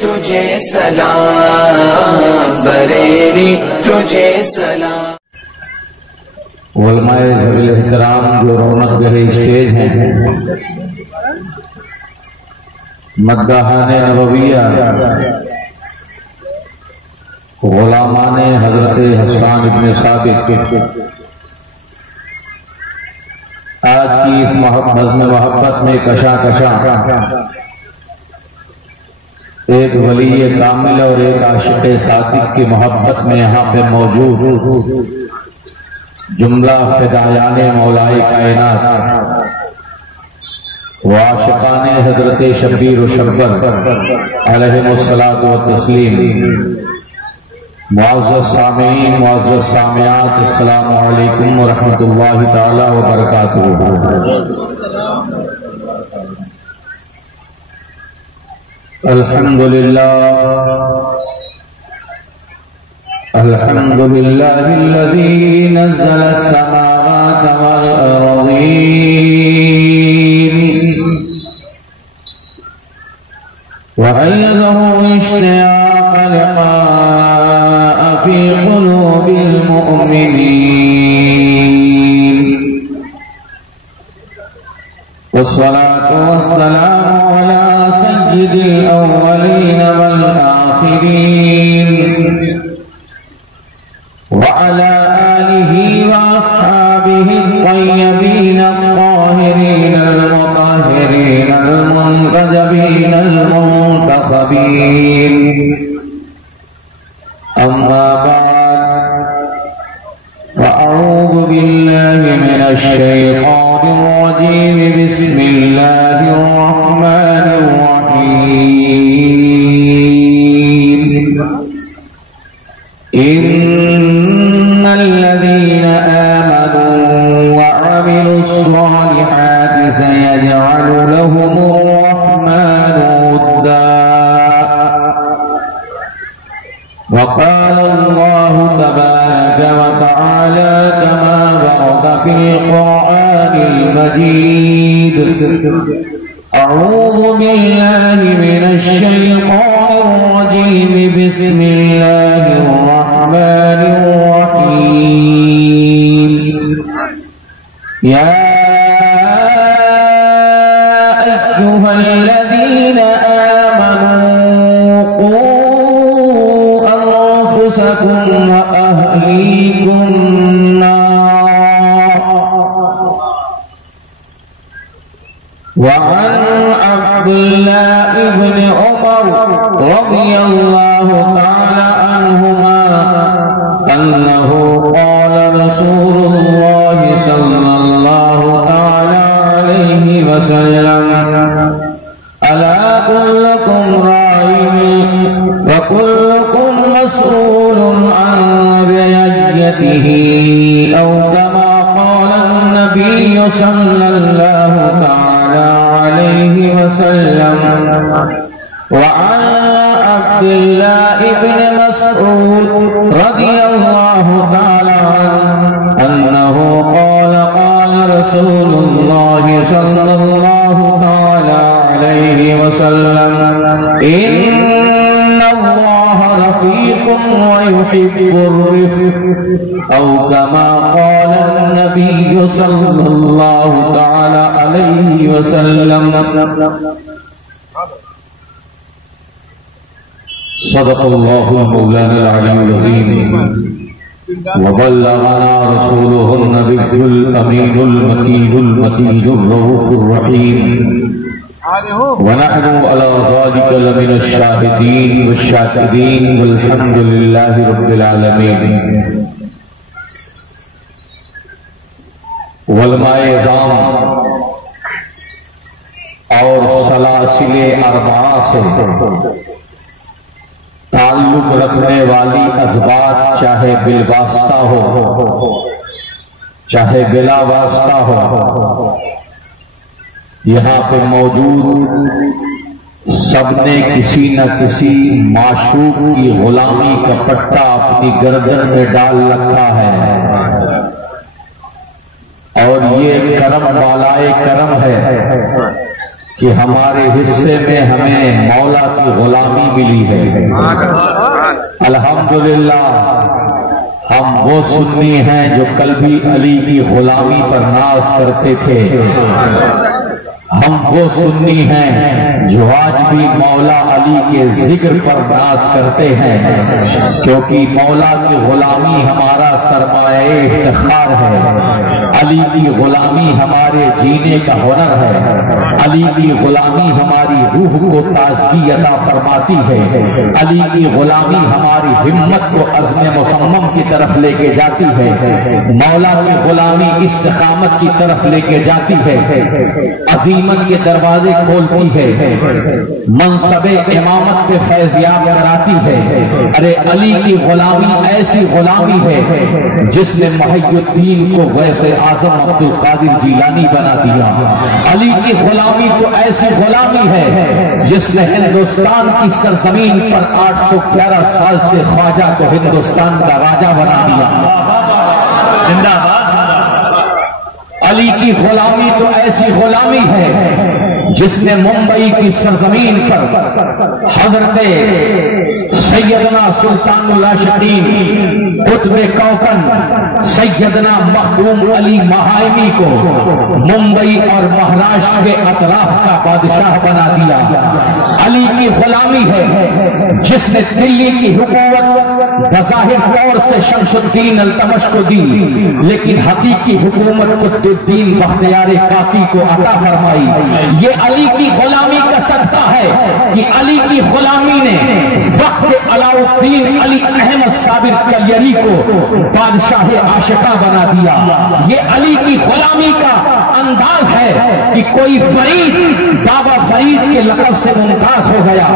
تجھے سلام، بریلی تجھے سلام۔ علماء ذوی احترام جو رونق گہے اسٹیج ہیں، مداحان نبویہ، غلامان حضرت حسان ابن ثابت، آج کی اس بزم محبت میں کشاں ایک ولی کامل اور ایک عاشق صادق کی محبت میں یہاں پہ موجود جملہ فدایان مولائے کائنات وعاشقان حضرت شبیر و شبر علیہم الصلاۃ والتسلیم، معزز سامعین، معزز سامعات، السلام علیکم ورحمۃ اللہ تعالی وبرکاتہ۔ الحمدللہ الذی نزل السماوات والأرضین وأيده اشتياق لقاء في قلوب المؤمنين، والصلاة والسلام على سيد الأولين والآخرين وعلى آله وأصحابه الطيبين الطاهرين المطهرين المنتجبين المنتخبين، أما بعد فأعوذ بالله من الشيطان الرجيم، بسم الله الرحمن الرحيم، إن الذين آمنوا وعملوا الصالحات سيجعل لهم الرحمن ودا، وقال الله تبارك وتعالى كما ورد في القرآن المجيد، أعوذ بالله من الشيطان الرجيم، بسم الله الرحمن الرحيم، يا أيها الذين آمنوا قوا أنفسكم وأهليكم نارا، وعن عبد الله بن عمر رضي الله تعالى عنهما أنه قال رسول الله صلى الله تعالى عليه وسلم، ألا كلكم راع وكلكم مسؤول عن رعيته، أو كما قال النبي صلى الله تعالى عليه وسلم. وعن عبد الله بن مسعود رضي الله تعالى عنه أنه قال قال رسول الله صلى الله تعالى عليه وسلم، إن الله رفيق ويحب الرفق، أو كما قال النبي صلى الله تعالى عليه وسلم. صدق الله المولانا العلي العظيم، وبلغنا رسوله النبي الأمين المكين المتين الرؤوف الرحيم، ونحن على ذلك لمن الشاهدين والشاكرين، والحمد لله رب العالمين. علماء اعظام اور سلاسل اربعہ سے تعلق رکھنے والی ازواج، چاہے بالواسطہ ہو چاہے بلا واسطہ ہو، یہاں پہ موجود سب نے کسی نہ کسی معشوق کی غلامی کا پٹا اپنی گردن میں ڈال رکھا ہے، اور یہ کرم والائے کرم ہے کہ ہمارے حصے میں ہمیں مولا کی غلامی ملی ہے۔ الحمدللہ ہم وہ سنی ہیں جو کل بھی علی کی غلامی پر ناز کرتے تھے، ہم وہ سنی ہیں جو آج بھی مولا علی کے ذکر پر ناز کرتے ہیں، کیونکہ مولا کی غلامی ہمارا سرمایہ افتخار ہے، علی کی غلامی ہمارے جینے کا ہنر ہے، علی کی غلامی ہماری روح کو تازگی عطا فرماتی ہے، علی کی غلامی ہماری ہمت کو عزم مصمم کی طرف لے کے جاتی ہے، مولا کی غلامی استقامت کی طرف لے کے جاتی ہے، عظیمت کے دروازے کھولتی ہے، منصب امامت پہ فیضیاب کراتی ہے۔ ارے علی کی غلامی ایسی غلامی ہے جس نے محی الدین کو غوث اعظم عبد القادر جیلانی بنا دیا، علی کی غلامی تو ایسی غلامی ہے جس نے ہندوستان کی سرزمین پر 811 سال سے خواجہ کو ہندوستان کا راجہ بنا دیا۔ زندہ باد۔ علی کی غلامی تو ایسی غلامی ہے جس نے ممبئی کی سرزمین پر حضرت سیدنا سلطان العاشقین قطب کوکن سیدنا مخدوم علی مہائمی کو ممبئی اور مہاراشٹر کے اطراف کا بادشاہ بنا دیا۔ علی کی غلامی ہے جس نے دلی کی حکومت بظاہر طور سے شمس الدین التمش کو دی، لیکن حقیقی حکومت قطب الدین بختیار کاکی کو عطا فرمائی۔ یہ علی کی غلامی کا صدقہ ہے کہ علی کی غلامی نے وقت علاؤ الدین علی احمد صابر کلیری کو بادشاہ عاشقہ بنا دیا۔ یہ علی کی غلامی کا انداز ہے کہ کوئی فرید بابا فرید کے لقب سے ممتاز ہو گیا۔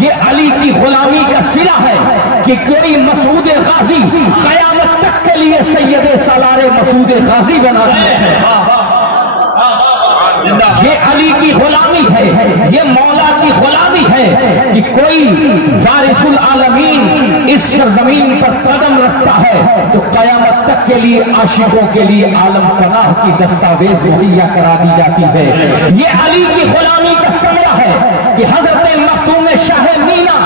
یہ علی کی غلامی کا صلہ ہے کہ کوئی مسعود غازی قیامت تک کے لیے سید سالار مسعود غازی بنا دیا۔ یہ علی کی غلامی ہے، یہ مولا کی غلامی ہے کہ کوئی وارث العالمین اس سرزمین پر قدم رکھتا ہے تو قیامت تک کے لیے عاشقوں کے لیے عالم پناہ کی دستاویز مہیا کرا دی جاتی ہے۔ یہ علی کی غلامی کا ثمرہ ہے کہ حضرت مختوم شاہ مینا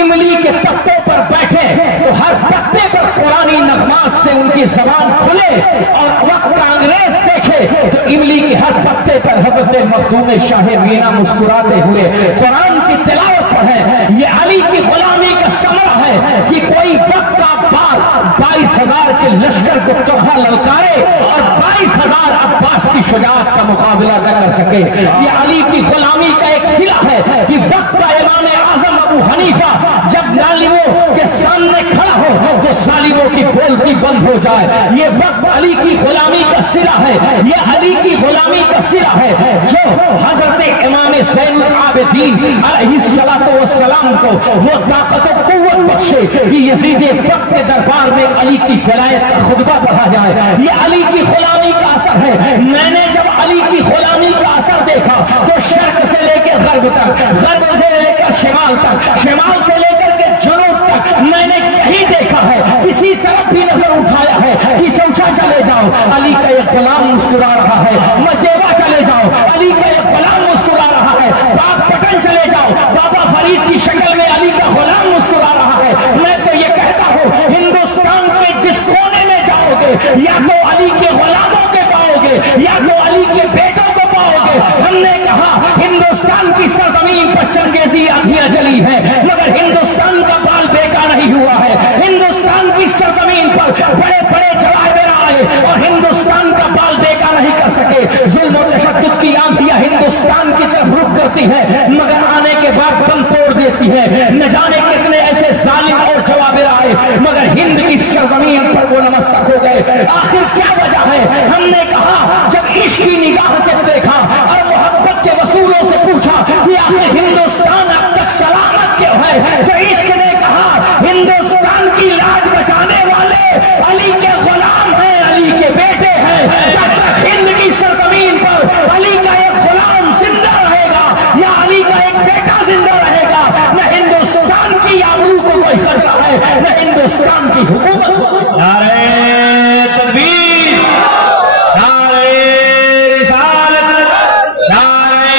املی کے پتوں پر بیٹھے تو ہر پتے پر قرآنی نغمات سے ان کی زبان کھلے، اور وقت انگریز دیکھے تو املی کے ہر پتے پر حضرت مخدوم شاہ مینا مسکراتے ہوئے قرآن کی تلاوت پڑھے۔ یہ علی کی غلامی کا ثمرہ ہے کہ کوئی وقت کا عباس 22,000 کے لشکر کو طرح للکارے اور 22,000 عباس کی شجاعت کا مقابلہ نہ کر سکے۔ یہ علی کی غلامی کا ایک صلہ ہے کہ وقت کا امام اعظم ابو حنیفہ جب ظالموں کے سامنے کھڑا ہو تو ظالموں کی بولتی بند ہو جائے۔ یہ وقت علی کی غلامی کا صلہ ہے، یہ علی کی غلامی کا صلہ ہے جو حضرت امام زین العابدین علیہ السلام کو وہ طاقت و قوت بخشے کہ یزید وقت کے دربار میں علی کی ولایت کا خطبہ پڑھا جائے۔ یہ علی کی غلامی کا اثر ہے۔ میں نے جب علی کی غلامی کا اثر دیکھا تو شرق سے لے کے غرب تک، غرب سے لے کر شمال تک، شمال سے لے کر کے جنوب تک میں نے کہیں دیکھا ہے کسی طرف بھی نظر اٹھایا ہے کہ چوچا چلے جاؤ علی کا ایک غلام مسکرا رہا ہے، مجیبہ چلے جاؤ علی کا ایک غلام مسکرا رہا ہے، پاک پٹن چلے جاؤ بابا فرید کی شکل میں علی کا غلام مسکرا رہا ہے۔ میں تو یہ کہتا ہوں ہندوستان کے جس کونے میں جاؤ گے یا تو علی کے غلاموں کے پاؤ گے یا تو علی کے بیٹوں کو پاؤ گے۔ ہم نے کہا ہندوستان کی سرزمین پر چنگیزی آندھیاں چلی ہے مگر ہندوستان کا بال بیکا نہیں ہوا ہے۔ ہندوستان کی سرزمین پر بڑے بڑے جواہر آئے اور ہندوستان کا بال بیکا نہیں کر سکے۔ ظلم و تشدد کی آندھیاں ہندوستان کی طرف رخ کرتی ہے مگر آنے کے بعد دم توڑ دیتی ہے۔ نہ جانے کتنے ایسے ظالم اور جوابر آئے مگر ہند کی سرزمین پر وہ نمستک ہو گئے۔ آخر کیا وجہ ہے؟ ہم نے کہا جب عشق کی نگاہ سے دیکھا اور محبت کے وصولوں سے پوچھا کہ آخر ہندوستان اب تک سلامت کیوں ہے تو عشق نے کہا ہندوستان کی لاج بچانے والے علی کے غلام ہیں، علی کے بیٹے ہیں۔ جب تک ہند کی سرزمین پر علی کا ایک غلام زندہ رہے گا یا علی کا ایک بیٹا زندہ رہے گا نہ ہندوستان کی آبرو کو کوئی خطرہ ہے نہ ہندوستان کی حکومت کو۔ نعرہ تکبیر، نعرہ رسالت، نعرہ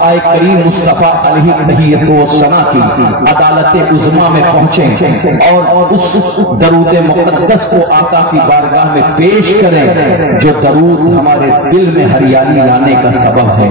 آقائے کریم مصطفیٰ علیہ تحیت و ثنا کی عدالت عظمیٰ میں پہنچیں اور اس درود مقدس کو آقا کی بارگاہ میں پیش کریں جو درود ہمارے دل میں ہریالی لانے کا سبب ہے،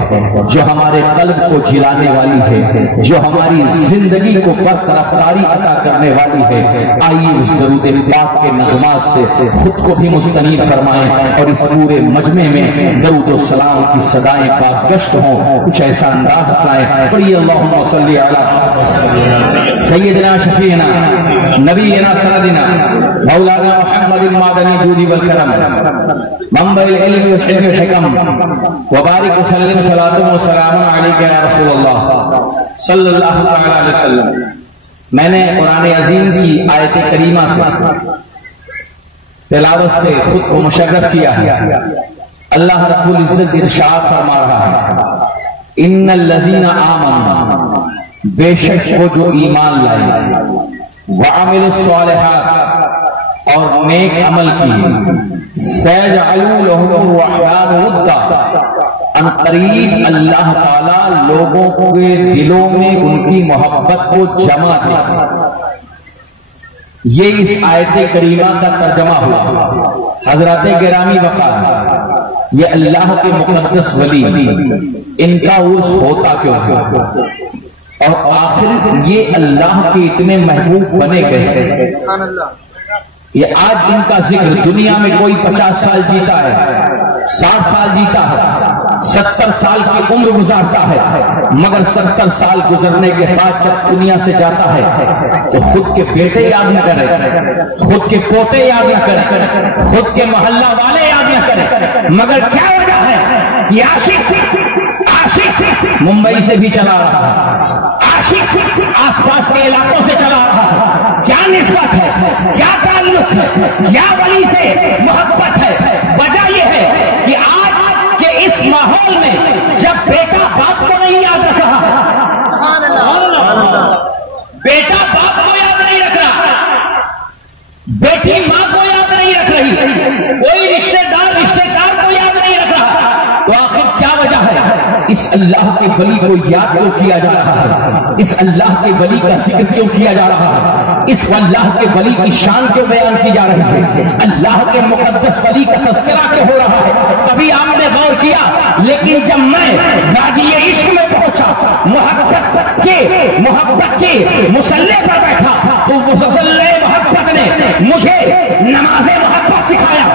جو ہمارے قلب کو جلانے والی ہے، جو ہماری زندگی کو برق رفتاری عطا کرنے والی ہے۔ آئیے اس درود پاک کے نغمات سے خود کو بھی مستنیر فرمائیں اور اس پورے مجمع میں درود و سلام کی صدائیں بازگشت ہوں، کچھ ایسا انداز اپنائیں۔ پڑھیے اللہم صلی علی سیدنا شفیعنا نبینا سندنا مولانا محمد المعدنی جودی والکرم منبع العلم والحلم والحکم وبارک وسلم صلاة و سلام علیک یا رسول اللہ صلی اللہ علیہ وسلم۔ میں نے قرآن عظیم کی آیت کریمہ سے تلاوت سے خود کو مشرف کیا ہے۔ اللہ رب العزت ارشاد فرما رہا ہے ان الذین آمنوا، بے شک وہ جو ایمان لائے، وعملوا الصالحات اور نیک عمل کی، سیجعل لهم الرحمن ودا، ان قریب اللہ تعالی لوگوں کے دلوں میں ان کی محبت کو جمع دے۔ یہ اس آیت کریمہ کا ترجمہ ہوا۔ حضرات گرامی وقار، یہ اللہ کے مقدس ولی، ان کا عرس ہوتا کیوں ہے اور آخر یہ اللہ کے اتنے محبوب بنے کیسے؟ یہ آج ان کا ذکر دنیا میں کوئی 50 سال جیتا ہے، 60 سال جیتا ہے، 70 سال کی عمر گزارتا ہے، مگر 70 سال گزرنے کے بعد جب دنیا سے جاتا ہے تو خود کے بیٹے یاد نہ کرے، خود کے پوتے یاد نہ کرے، خود کے محلہ والے یاد نہ کرے، مگر کیا وجہ ہے؟ یہ عاشق ممبئی سے بھی چلا رہا ہے، عاشق آس پاس کے علاقوں سے چلا رہا ہے، کیا نسبت ہے، کیا تعلق ہے، کیا ولی سے محبت ہے؟ وجہ یہ ہے کہ آج کے اس ماحول میں جب بیٹا باپ کو نہیں یاد رکھ رہا، بیٹا باپ کو یاد نہیں رکھ رہا، بیٹی ماں کو یاد نہیں رکھ رہی، کوئی رشتہ دار کو یاد نہیں رکھ رہا، تو آخر کیا وجہ ہے؟ اس اللہ کے ولی کو یاد کیوں کیا جا رہا ہے؟ اس اللہ کے ولی کا ذکر کیوں کیا جا رہا ہے؟ اس اللہ کے ولی کی شان کیوں بیان کی جا رہی ہے؟ اللہ کے مقدس ولی کا تذکرہ کیوں ہو رہا ہے؟ کبھی آپ نے غور کیا؟ لیکن جب میں وادی عشق میں پہنچا، محبت کے مصلی پر بیٹھا، تو مصلی محبت نے مجھے نماز محبت سکھایا،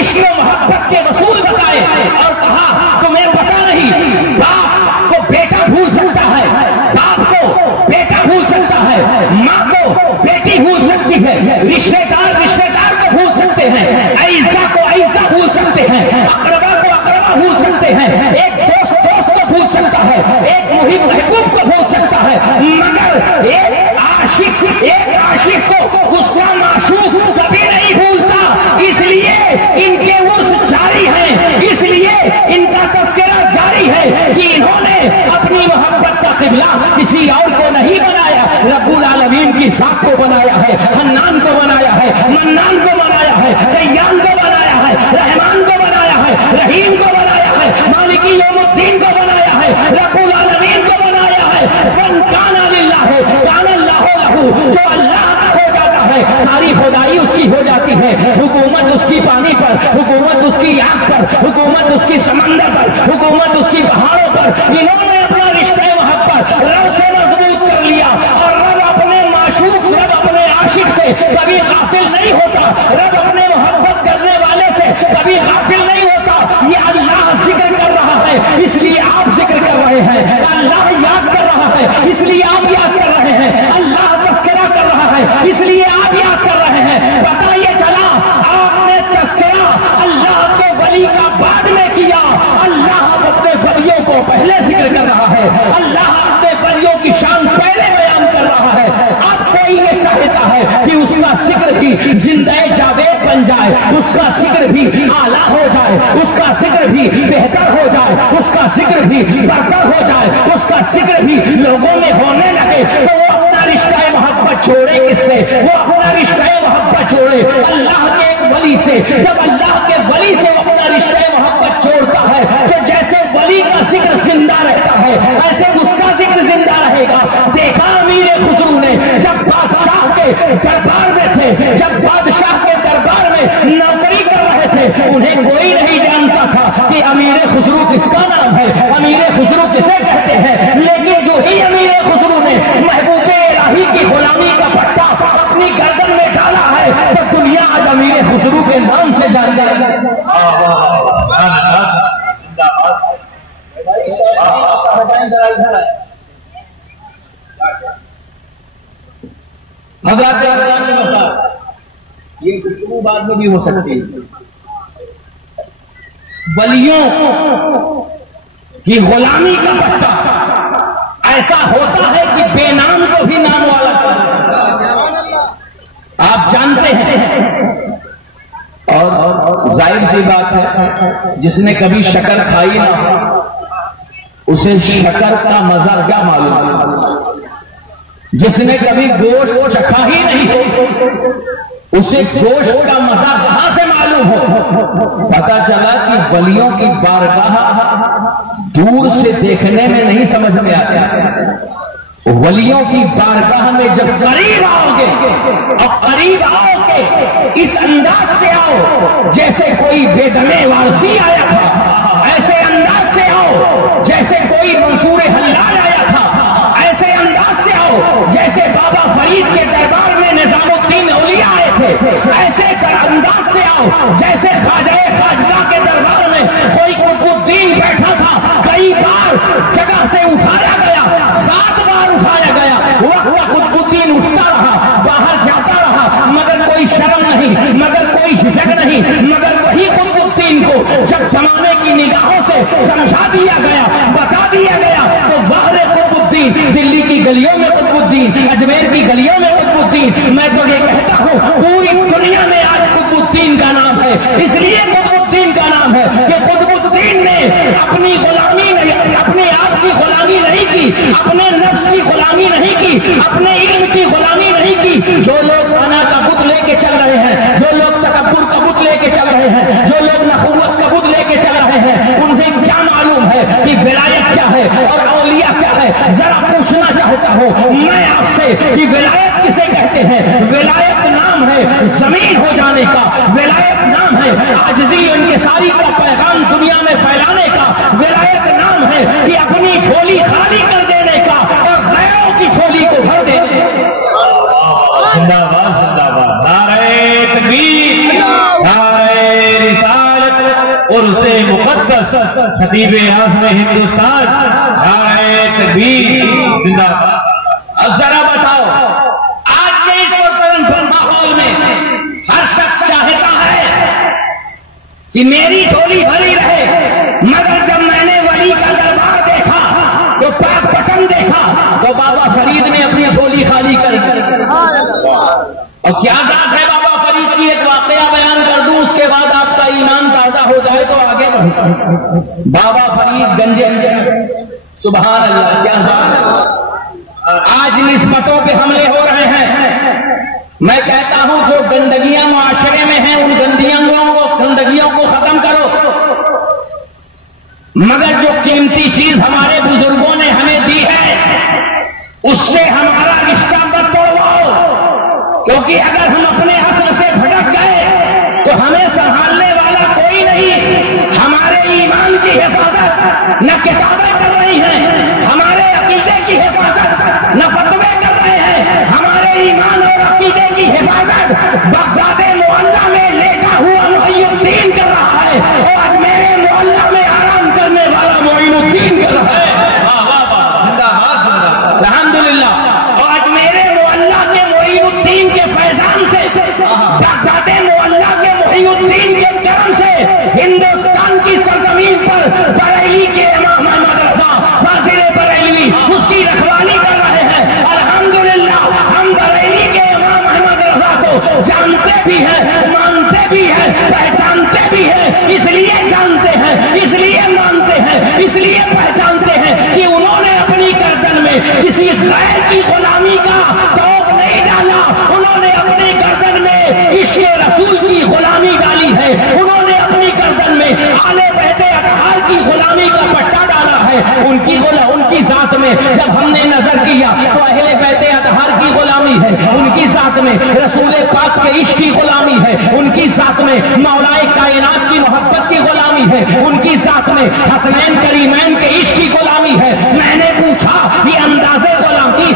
عشق و محبت کے اصول بتائے اور کہا تمہیں پتہ نہیں باپ کو بیٹا بھول سکتا ہے، باپ کو بیٹا بھول سکتا ہے، ماں کو بیٹی بھول سکتی ہے، رشتہ دار کو بھول سکتے ہیں، اعزا کو اعزا بھول سکتے ہیں، اقربا کو اقربا بھول سکتے ہیں، ایک دوست کو بھول سکتا ہے، ایک محب محبوب کو بھول سکتا ہے، مگر ایک عاشق کو اس کا معشوق کبھی نہیں بھولتا۔ اس لیے ان کے عرس جاری ہیں، اس لیے ان کا تذکرہ جاری ہے کہ انہوں نے اپنی محبت کا قبلہ کسی اور کو نہیں بنایا، رب العالمین کی ذات کو بنایا ہے، حنان کو بنایا ہے، منان کو بنایا ہے، دیان کو بنایا ہے، رحمان کو بنایا ہے، رحیم کو بنایا ہے، مالکی یوم الدین کو بنایا ہے، رب العالمین کو بنایا ہے۔ من کان للہ کان اللہ لہ، جو اللہ کا ہو جاتا ہے ساری خدائی اس کی ہو جاتی ہے، حکومت اس کی پانی پر، حکومت اس کی آگ پر، حکومت اس کی سمندر پر، حکومت اس کی پہاڑوں پر۔ انہوں نے اپنا رشتہ محبت رب سے مضبوط کر لیا اور رب اپنے معشوق، رب اپنے عاشق سے کبھی غافل نہیں ہوتا، رب اپنے محبت کرنے والے سے کبھی غافل نہیں ہوتا۔ یہ اللہ ذکر کر رہا ہے اس لیے آپ ذکر کر رہے ہیں، اللہ یاد کر رہا ہے اس لیے آپ یاد کر رہے ہیں، اللہ تذکرہ کر رہا ہے اس لیے آپ یاد کر رہے ہیں۔ پتہ یہ چلا آپ نے تذکرہ اللہ کے ولی کا بعد میں کیا، اللہ اپنے ولیوں کو پہلے ذکر کر رہا ہے، اللہ اپنے ولیوں کی شان پہلے بیان کر رہا ہے۔ اب کوئی یہ چاہتا ہے کہ اس کا ذکر بھی زندہ جاوید بن جائے، اس کا ذکر بھی اعلیٰ ہو جائے، اس کا ذکر بھی بہتر ہو جائے، اس کا ذکر بھی برتر ہو جائے، اس کا ذکر بھی لوگوں میں ہونے لگے، تو وہ اپنا رشتہ محبت چھوڑے کس سے؟ وہ اپنا رشتہ محبت چھوڑے اللہ کے ایک ولی سے۔ جب اللہ کے ولی سے اپنا رشتہ محبت چھوڑتا ہے تو جیسے ولی کا ذکر زندہ رہتا ہے، ایسے محبوب الہی کی غلامی کا پٹا اپنی گردن میں ڈالا ہے تو دنیا آج امیر خسرو کے نام سے جاننے حضرات یہ گفتگو بعد میں بھی ہو سکتی ہے. ولیوں کی غلامی کا پٹا ایسا ہوتا ہے کہ بے نام کو بھی نام والا کرتا. آپ جانتے ہیں اور ظاہر سی بات ہے جس نے کبھی شکر کھائی نہ ہو اسے شکر کا مزہ کیا معلوم. جس نے کبھی گوشت چکھا ہی نہیں ہو اسے گوشت کا مزہ کہاں سے معلوم ہو. پتا چلا کہ ولیوں کی بارگاہ دور سے دیکھنے میں نہیں سمجھ میں آتا. ولیوں کی بارگاہ میں جب قریب آؤ گے اور قریب آؤ گے اس انداز سے آؤ جیسے کوئی بے دمے وارسی آیا تھا, ایسے انداز سے آؤ جیسے کوئی منصور حلال آیا تھا, ایسے انداز سے آؤ جیسے بابا فرید کے دربار میں نظام الدین اولیاء آئے تھے, ایسے انداز سے آؤ جیسے خواجہ خواجگاہ کے دربار میں کوئی قطب الدین بیٹھا تھا. کئی بار جگہ سے اٹھایا گیا, 7 بار اٹھایا گیا, وہ قطب الدین اٹھتا رہا, باہر جاتا رہا, مگر کوئی شرم نہیں, مگر کوئی جھجک نہیں, مگر وہی قطب الدین کو جب زمانے کی نگاہوں سے سمجھا دیا گیا, بتا دیا گیا تو واہ قطب الدین, دلی کی گلیوں میں قطب الدین, اجمیر کی گلیوں میں قطب الدین. میں تو یہ کہتا ہوں پوری دنیا میں آج قطب الدین کا نام ہے, اس لیے قطب الدین کا نام ہے کہ قطب الدین نے اپنی غلامی نہیں, اپنے آپ کی غلامی نہیں کی, اپنے نفس کی غلامی نہیں کی, اپنے علم کی غلامی نہیں کی. جو لوگ انا کا بت لے کے چل رہے ہیں, جو لوگ تکبر کا بت لے کے چل رہے ہیں, جو لوگ نخوت کا بت لے کے چل رہے ہیں, ان سے کیا معلوم ہے کہ ولایت کیا ہے اور اولیاء کیا ہے. ذرا پوچھنا چاہتا ہوں میں آپ سے کہ ولایت کسے کہتے ہیں. ولایت نام ہے زمین ہو جانے کا, ولایت نام ہے عاجزی انکساری کا پیغام دنیا میں پھیلانے کا, ولایت نام ہے کہ اپنی جھولی خالی کر دینے کا اور غیروں کی جھولی کو بھر دینے کا. زندہ باد زندہ باد, نعرہ تکبیر, نعرہ رسالت اور سے مقدس خطیب اعظم ہندوستان, نعرہ تکبیر, زندہ باد. اب ذرا بتاؤ آج کے اس ماحول میں ہر شخص چاہتا ہے کہ میری جھولی بھری رہے, مگر جب میں نے ولی کا دربار دیکھا تو پاک پٹن دیکھا تو بابا فرید نے اپنی جھولی خالی کر دی. اور کیا ذات ہے بابا فرید کی, ایک واقعہ بیان کر دوں اس کے بعد آپ کا ایمان تازہ ہو جائے تو آگے بڑھو. بابا فرید گنجے, سبحان اللہ, کیا بات ہے. آج نسبتوں پہ حملے ہو رہے ہیں. میں کہتا ہوں جو گندگیاں معاشرے میں ہیں ان گندگیوں کو ختم کرو, مگر جو قیمتی چیز ہمارے بزرگوں نے ہمیں دی ہے اس سے ہمارا رشتہ مت توڑواؤ, کیونکہ اگر ہم اپنے اصل سے بھٹک گئے تو ہمیں سنبھالنے والا کوئی نہیں. ہمارے ایمان کی حفاظت نہ کتابیں کر رہی ہیں, ہمارے عقیدے کی حفاظت نہ فتوے کر رہے ہیں, ہمارے ایمان اور عقیدے کی حفاظت بغداد معلیٰ میں لیٹا ہوا محی الدین کر رہا ہے, اور آج میرے معلیٰ میں آرام کرنے والا معین الدین کر رہا ہے. الحمدللہ. اور آج میرے معلیٰ کے معین الدین کے فیضان سے, بغداد معلیٰ کے محی الدین کے کرم سے ہندوستان کی سرزمین پر بریلی کے امام محمد رضا فاضل بریلوی اس کی رکھوالی کر رہے ہیں. الحمدللہ ہم بریلی کے امام محمد رضا کو جانتے بھی ہیں, مانتے بھی ہیں, پہچانتے بھی ہیں. اس لیے جانتے ہیں, اس لیے مانتے ہیں, اس لیے پہچانتے ہیں کہ انہوں نے اپنی گردن میں کسی غیر کی غلامی کا توق نہیں ڈالا, انہوں نے اپنی گردن میں عشق رسول کی غلامی ڈالی ہے, انہوں نے اپنی گردن میں آل بیت اطہار کی غلامی کا پٹا ڈالا ہے. ان کی ذات میں جب ہم نے نظر کیا تو اہل بیت اطہار کی غلامی ہے, ان کی ذات میں رسول پاک کے عشق کی غلامی ہے, ان کی ذات میں مولا کائنات کی محبت کی غلامی ہے, ان کی ذات میں حسنین کریمین کے عشق کی غلامی ہے. میں نے پوچھا یہ انداز غلامی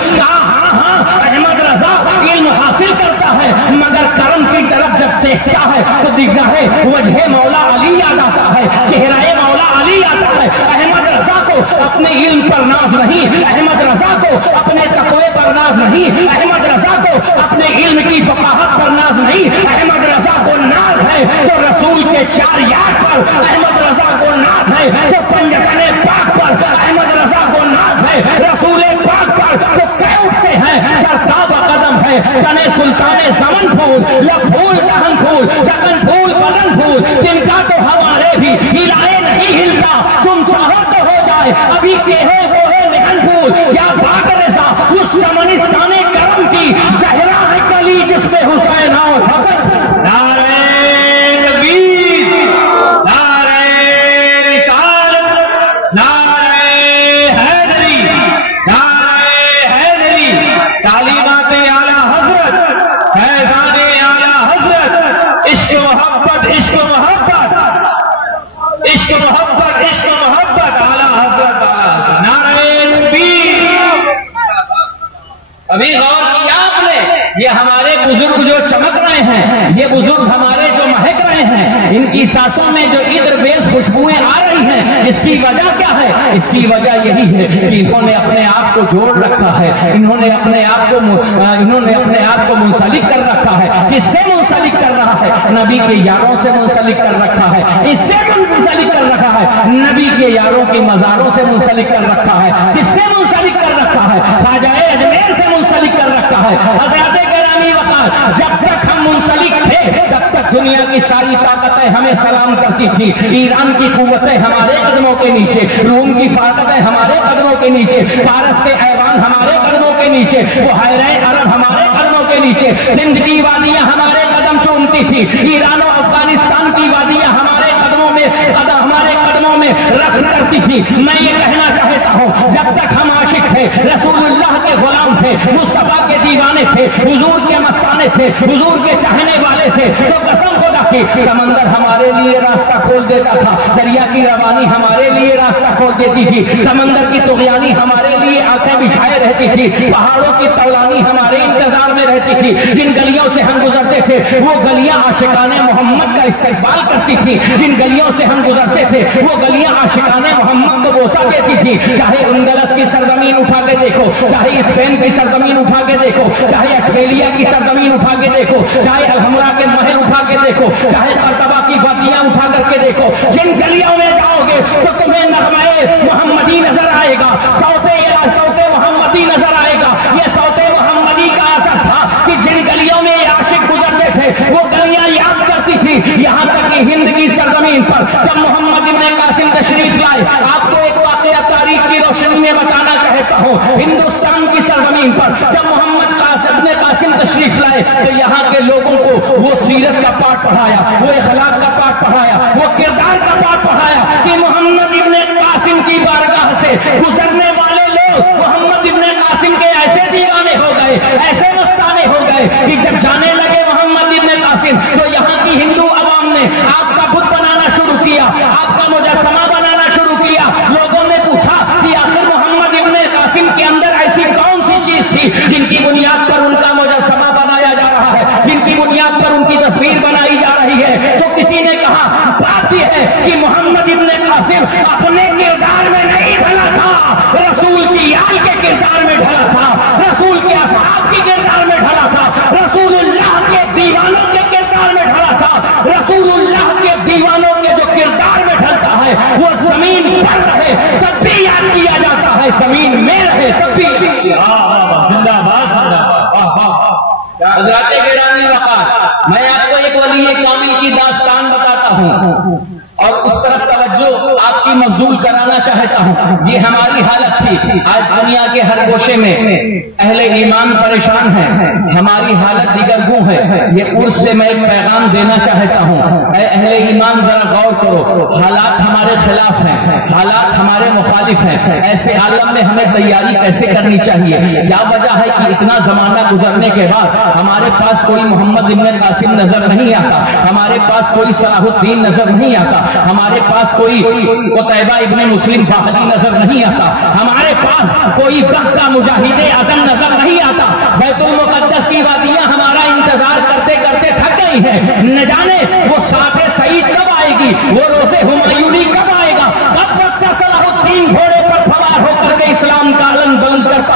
نہیں، احمد رضا کو اپنے تقوی پر ناز نہیں، احمد رضا کو اپنے علم کی فقاہت پر ناز نہیں، احمد رضا کو ناز ہے تو رسول کے 4 یاد پر، احمد رضا کو ناز ہے تو پنجتن پاک پر، احمد رضا کو ناز ہے رسول پاک پر تو کہہ اٹھتے ہیں سرتاب قدم ہے کنے سلطان زمن پھول، لب پھول دہن پھول سکن پھول بدن پھول، جن کا تو ہمارے بھی ہلائے نہیں ہلتا، تم چاہو تو ہو جائے ابھی کہ ہے وہ ہے مہن پھول، کیا بات رضا اس چمنستان کرم کی، زہرا ہے کلی جس میں حسین اور حسن۔ نعرہ تکبیر، نعرہ رسالت، نعرہ حیدری، نعرہ حیدری، تعلیمات اعلی حضرت، فیضان اعلی حضرت، عشق محبت عشق محبت عشق محبت عشق محبت اعلی حضرت، اعلی حضرت، نعرہ تکبیر۔ ابھی غور کیا آپ نے، یہ ہمارے بزرگ جو چمک رہے ہیں، یہ بزرگ ہمارے جو مہک رہے ہیں، ان کی سانسوں میں جو عطر بیز خوشبوئیں آ رہی ہیں، اس کی وجہ کیا ہے؟ اس کی وجہ یہی ہے کہ انہوں نے اپنے آپ کو جوڑ رکھا ہے، انہوں نے اپنے آپ کو منسلک کر رکھا ہے۔ کس سے منسلک کر رہا ہے؟ نبی کے یاروں سے منسلک کر رکھا ہے، اس سے منسلک کر رکھا ہے، نبی کے یاروں کی مزاروں سے منسلک کر رکھا ہے، کس سے منسلک کر رکھا ہے؟ خواجہ اجمیر سے منسلک کر رکھا ہے۔ حضرات گرامی وقار، جب تک ہم منسلک تھے تب تک دنیا کی ساری طاقتیں ہمیں سلام کرتی تھی، ایران کی قوتیں ہمارے قدموں کے نیچے، روم کی طاقتیں ہمارے قدموں کے نیچے، فارس کے ایوان ہمارے قدموں کے نیچے، بحیرہ عرب ہمارے قدموں کے نیچے، سندھ کی وادیاں ہمارے قدم چومتی تھی، ایران و افغانستان کی وادیاں ہمارے قدموں میں رقص کرتی تھی۔ میں یہ کہنا چاہتا ہوں، جب تک ہم عاشق تھے، رسول اللہ کے غلام تھے، مصطفیٰ کے دیوانے تھے، حضور کے مستانے تھے، حضور کے چاہنے والے تھے، تو قسم خدا کی سمندر ہمارے لیے راستہ کھول دیتا تھا، دریا کی روانی ہمارے لیے راستہ کھول دیتی تھی، سمندر کی طغیانی ہمارے لیے آنکھیں بچھائے رہتی تھی، پہاڑوں کی طولانی ہمارے انتظار میں رہتی تھی، جن گلیوں سے ہم گزرتے تھے وہ گلیاں عاشقان محمد کا استقبال کرتی تھی، جن گلیوں سے ہم گزرتے تھے وہ گلیاں عاشقان محمد کو بوسہ دیتی تھی۔ چاہے اندلس کی سرزمین اٹھا کے دیکھو، چاہے اسپین کی سرزمین اٹھا کے دیکھو، چاہے آسٹریلیا کی سرزمین اٹھا کے دیکھو، چاہے الحمرا کے محل اٹھا کے دیکھو، چاہے قرطبہ کی وادیاں اٹھا کر کے دیکھو، جن گلیوں میں جاؤ گے تو تمہیں نغمہ محمدی نظر آئے گا، صوت محمدی نظر آئے گا۔ یہ صوت محمدی کا اثر تھا کہ جن گلیوں میں عاشق گزرتے تھے وہ گلیاں یاد کرتی تھی، یہاں تک کہ ہند کی سرزمین پر جب محمد ابن قاسم تشریف لائے، آپ کو ایک واقعہ تاریخ کی روشنی میں بتانا چاہتا ہوں، ہندوستان کی سرزمین پر جب محمد ابن قاسم تشریف لائے تو یہاں کے لوگوں کو وہ سیرت کا پاٹ پڑھایا، وہ اخلاق کا پاٹ پڑھایا، وہ کردار کا پاٹ پڑھایا کہ محمد ابن قاسم کی بارگاہ سے گزرنے والے لوگ محمد ابن قاسم کے ایسے دیوانے ہو گئے، ایسے مستانے ہو گئے کہ جب جانے لگے محمد ابن قاسم تو یہاں کی ہندو عوام نے آپ کا بت بنانا شروع کیا، آپ کا مجسمہ بنانا شروع کیا۔ لوگوں نے پوچھا کہ آخر محمد ابن قاسم کے اندر ایسی کون سی چیز تھی جن کی بنیاد پر ان کا مجسمہ بنایا جا رہا ہے، جن کی بنیاد پر ان کی تصویر بنائی جا رہی ہے؟ تو کسی نے کہا بات یہ ہے کہ محمد ابن قاسم اپنے کردار میں نہیں ڈھلا تھا، رسول کی آل کے کردار میں ڈھلا تھا، رسول کے اصحاب کے کردار میں ڈھلا تھا، رسول اللہ کے دیوانوں کے کردار میں ڈھلا تھا۔ رسول اللہ کے دیوانوں کے جو کردار میں ڈھلتا ہے وہ زمین پر رہے تب بھی یاد کیا جاتا ہے، زمین میں رہے تب بھی۔ زندہ باد زندہ باد۔ حضرات گرامی وقار، میں آپ کو ایک ولی کامل کی داستان بتاتا ہوں اور اس طرف توجہ آپ کی مبذول کرانا چاہتا ہوں۔ یہ ہماری حالت تھی، آج دنیا کے ہر گوشے میں اہل ایمان پریشان ہیں، ہماری حالت دیگر گوں ہے۔ یہ عرض سے میں ایک پیغام دینا چاہتا ہوں، اے اہل ایمان ذرا غور کرو، حالات ہمارے خلاف ہیں، حالات ہمارے مخالف ہیں، ایسے عالم میں ہمیں تیاری کیسے کرنی چاہیے؟ کیا وجہ ہے کہ اتنا زمانہ گزرنے کے بعد ہمارے پاس کوئی محمد ابن قاسم نظر نہیں آتا، ہمارے پاس کوئی صلاح الدین نظر نہیں آتا، ہمارے پاس کوئی قتیبہ ابن مسلم باہلی نظر نہیں آتا، ہمارے پاس کوئی وقت کا مجاہد اعظم نظر نہیں آتا۔ بیت المقدس کی وادیاں ہمارا انتظار کرتے کرتے تھک گئی ہیں، نہ جانے وہ ساتھ سعید کب آئے گی، وہ روز ہمایونی کب آئے گا، کب تک صلاح الدین گھوڑے پر سوار ہو کر کے اسلام کا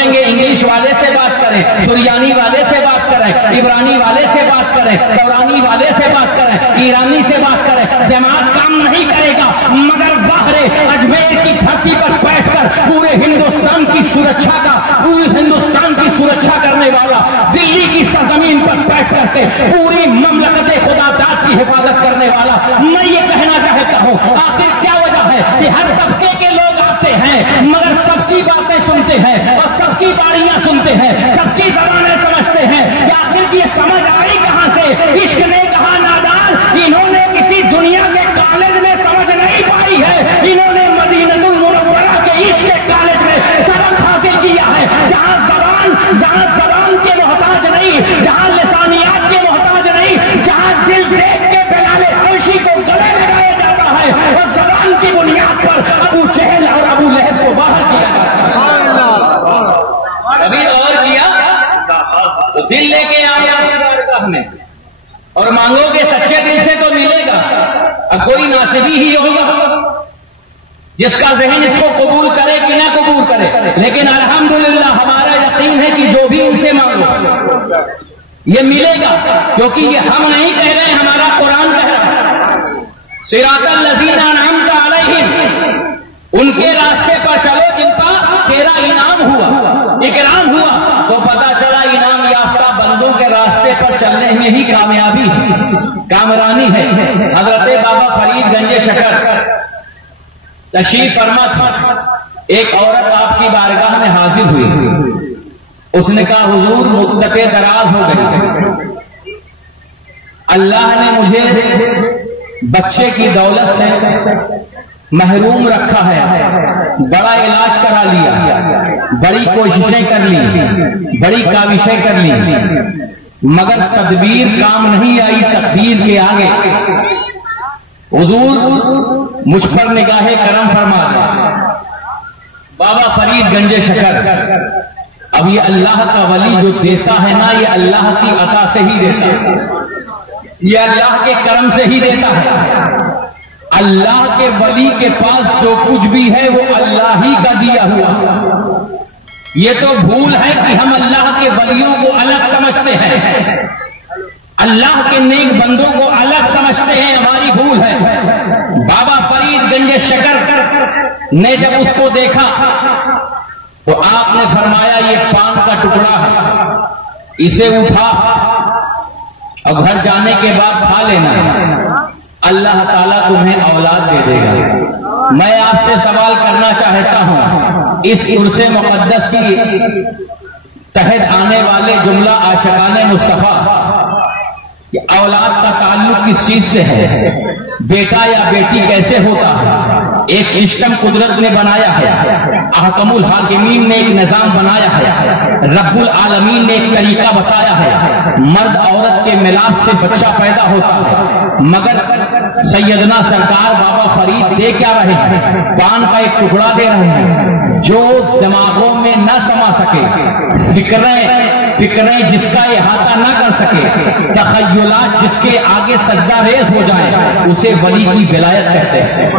سوچیں گے انگلش والے سے بات کریں، سریانی والے سے بات کریں، عبرانی والے سے بات کریں، تورانی والے سے بات کریں، ایرانی سے بات کریں، دماغ کام نہیں کرے گا۔ مگر باہر اجمیر کی دھرتی پر بیٹھ کر پورے ہندوستان کی سرکشا کا، پورے ہندوستان کی سرکشا کرنے والا، دلی کی سرزمین پر بیٹھ کر کے پوری مملکت خدا داد کی حفاظت کرنے والا، میں یہ کہنا چاہتا ہوں آخر کیا وجہ ہے کہ ہر طبقے کے لوگ آتے ہیں مگر سب کی باتیں سنتے ہیں اور سب کی باریاں سنتے ہیں، سب کی زبانیں سمجھتے ہیں، کہ آخر یہ سمجھ آئی کہاں سے؟ عشق نے کہا نادان، انہوں نے کسی دنیا کے کالج میں سمجھ نہیں پائی ہے، انہوں نے مدینہ المنورہ کے عشق کے کالج میں سبق حاصل کیا ہے، جہاں زبان کے محتاج نہیں، جہاں لسانیات کے محتاج نہیں، جہاں دل دیکھ کے بلال حبشی کو گلے لگایا جاتا ہے اور زبان کی بنیاد پر ابو جہل اور ابو لہب کو باہر کیا جاتا ہے۔ کبھی اور کیا تو دل لے کے آیا میں اور مانگو کہ سچے دل سے تو ملے گا، اب کوئی ناصبی ہی ہوگا جس کا ذہن اس کو قبول کرے کہ نہ قبول کرے، لیکن الحمدللہ ہمارا یقین ہے کہ جو بھی ان سے مانگو یہ ملے گا، کیونکہ یہ ہم نہیں کہہ رہے، ہمارا قرآن کہہ رہا ہے صراط الذین انعمت علیہم، ان کے راستے پر چلو جن پر تیرا انعام ہوا، اکرام ہوا، تو پتا چلا انعام یافتہ بندوں کے راستے پر چلنے میں ہی کامیابی ہے، کامرانی ہے۔ حضرت بابا فرید گنج شکر تشریف فرما تھا، ایک عورت آپ کی بارگاہ میں حاضر ہوئی، اس نے کہا حضور مدت دراز ہو گئی، اللہ نے مجھے بچے کی دولت سے محروم رکھا ہے، بڑا علاج کرا لیا، بڑی کوششیں کر لی، بڑی کاوشیں کر لی، مگر تدبیر کام نہیں آئی تقدیر کے آگے، حضور مجھ پر نگاہ کرم فرما دیں۔ بابا فرید گنج شکر، اب یہ اللہ کا ولی جو دیتا ہے نا، یہ اللہ کی عطا سے ہی دیتا ہے، یہ اللہ کے کرم سے ہی دیتا ہے۔ اللہ کے ولی کے پاس جو کچھ بھی ہے وہ اللہ ہی کا دیا ہوا، یہ تو بھول ہے کہ ہم اللہ کے ولیوں کو الگ سمجھتے ہیں، اللہ کے نیک بندوں کو الگ سمجھتے ہیں، ہماری بھول ہے۔ بابا فرید گنج شکر نے جب اس کو دیکھا تو آپ نے فرمایا یہ پان کا ٹکڑا ہے، اسے اٹھا اور گھر جانے کے بعد کھا لینا، اللہ تعالیٰ تمہیں اولاد دے دے گا۔ میں آپ سے سوال کرنا چاہتا ہوں، اس عرص مقدس کی تحت آنے والے جملہ عاشقان مصطفیٰ کہ اولاد کا تعلق کس چیز سے ہے، بیٹا یا بیٹی کیسے ہوتا ہے؟ ایک سسٹم قدرت نے بنایا ہے، احکم الحاکمین نے ایک نظام بنایا ہے، رب العالمین نے ایک طریقہ بتایا ہے، مرد عورت کے ملاپ سے بچہ پیدا ہوتا ہے، مگر سیدنا سرکار بابا فرید دے کیا رہے ہیں؟ پان کا ایک ٹکڑا دے رہے ہیں جو دماغوں میں نہ سما سکے، فکریں جس کا احاطہ نہ کر سکے، تخیلات جس کے آگے سجدہ ریز ہو جائیں، اسے ولی کی ولایت کہتے ہیں۔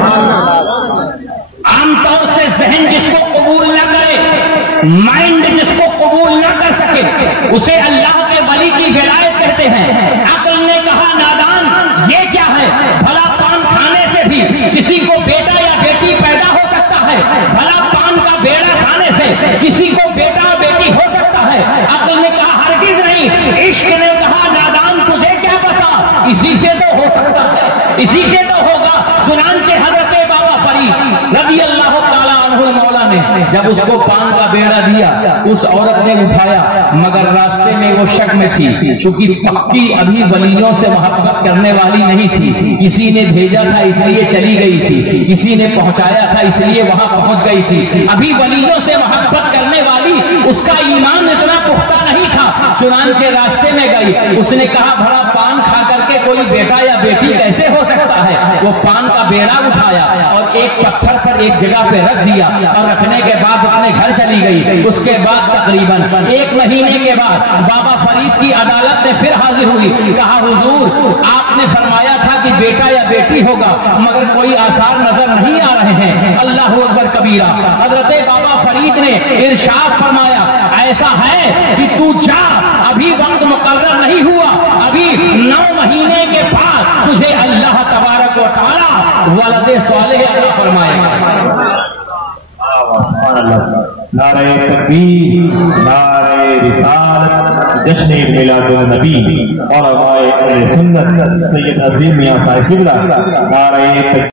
عام طور سے ذہن جس کو قبول نہ کرے، مائنڈ جس کو قبول نہ کر سکے، اسے اللہ کے ولی کی ولایت کہتے ہیں۔ عقل نے کہا نادان یہ کیا ہے؟ بھلا پان کھانے سے بھی کسی کو بیٹا یا بیٹی پیدا ہو سکتا ہے، بھلا پان کا بیڑا کھانے سے کسی کو بیٹا بیٹی ہو سکتا ہے؟ عقل نے کہا ہرگز نہیں۔ عشق نے کہا نادان تجھے کیا پتا، اسی سے تو ہو سکتا ہے، اسی سے تو ہوگا۔ چنانچہ حضرت بابا فرید رضی اللہ تعالیٰ عنہ مولا نے جب اس کو پان کا بیڑا دیا، اس عورت نے اٹھایا، مگر راستے میں وہ شک میں تھی، چونکہ پکی ابھی ولیوں سے محبت کرنے والی نہیں تھی، کسی نے بھیجا تھا اس لیے چلی گئی تھی، کسی نے پہنچایا تھا اس لیے وہاں پہنچ گئی تھی، ابھی ولیوں سے محبت کرنے والی اس کا ایمان اتنا پختہ نہیں تھا۔ چنانچہ راستے میں گئی، اس نے کہا بھلا پان کھا کر کے کوئی بیٹا یا بیٹی کیسے ہو سکتا ہے؟ وہ پان کا بیڑا اٹھایا اور ایک پتھر پر ایک جگہ پہ رکھ دیا اور رکھنے کے بعد اپنے گھر چلی گئی۔ اس کے بعد تقریباً 1 مہینے کے بعد بابا فرید کی عدالت میں پھر حاضر ہوئی، کہا حضور آپ نے فرمایا تھا کہ بیٹا یا بیٹی نہیں ہوگا، مگر کوئی آثار نظر نہیں آ رہے ہیں۔ اللہ اکبر کبیرہ۔ حضرت بابا فرید نے ارشاد فرمایا ایسا ہے کہ تو جا، ابھی وقت مقرر نہیں ہوا، ابھی 9 مہینے کے بعد تجھے اللہ تبارک و تعالی ولد صالح عطا فرمائے گا۔ سبحان اللہ۔ نعرہ تکبیر، نعرہ رسالت، جشن میلاد النبی، علماء اہل سنت، سید عظیم میاں صاحب قبلہ، نعرہ تکبیر۔